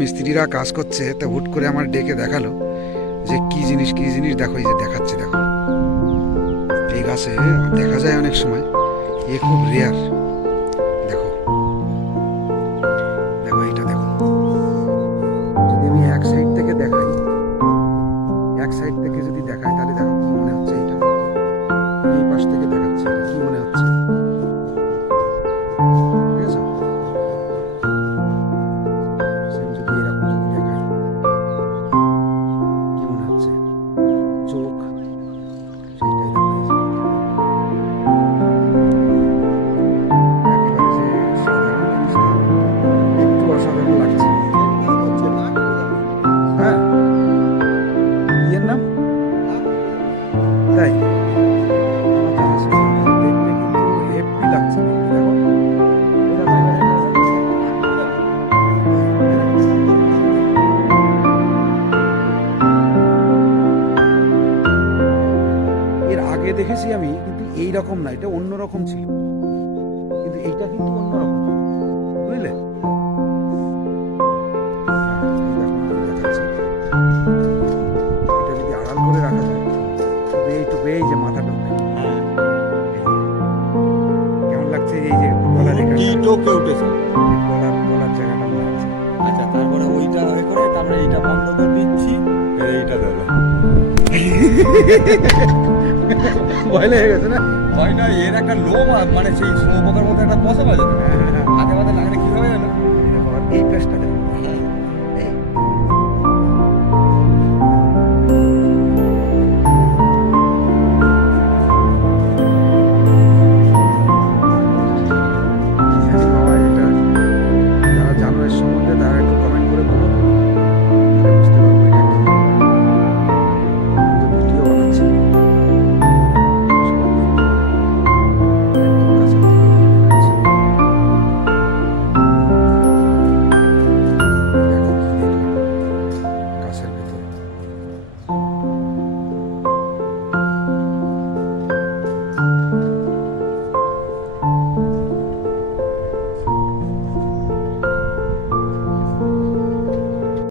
মিস্ত্রিরা কাজ করছে, তো হুট করে আমার ডেকে দেখালো যে কি জিনিস দেখো, এই যে দেখাচ্ছে, দেখো এই গাছে দেখা যায় অনেক সময়, এ খুব রেয়ার। দেখো দেখো এইটা দেখো, যদি আমি এক সাইড থেকে দেখাই, যদি দেখাই তাহলে দেখো কি মনে হচ্ছে। এইটা এই পাশ থেকে দেখাচ্ছে, এটা কি মনে হচ্ছে, ঠিক আছে? Same যদি এরকম যদি দেখাই, কি মনে হচ্ছে? চোখ, সেইটাই দেখো, এই যে একেবারে যে সাধারণ জিনিসটা একটু অসাধারণ লাগছে। হ্যাঁ, ইয়ের নাম তাই আমার জানা ছিল না। দেখতে কিন্তু হেভি লাগছে, দেখতে দেখো। এর আগে দেখেছি আমি, কিন্তু এই রকম না, এটা অন্যরকম ছিল, কিন্তু এইটা কিন্তু অন্যরকম, বুঝলে? এই দেখো আমি দেখাচ্ছি, এটা যদি আড়াল করে রাখা যায়, এইটুকু, এই যে মাথা ঢুকবে, এই যে কেমন লাগছে, এই যে গলার টোকে উঠেছে। গলার জায়গাটা মনে হচ্ছে। আচ্ছা, তারপরে ওইটা হয়ে করে তারপরে এইটা বন্ধ করে দিচ্ছি, এইটা দেবে। ভয় লেগে গেছে না? হয় না, এর একটা লোম মানে সেই শুয়োপোকার মতো একটা পশম আছে।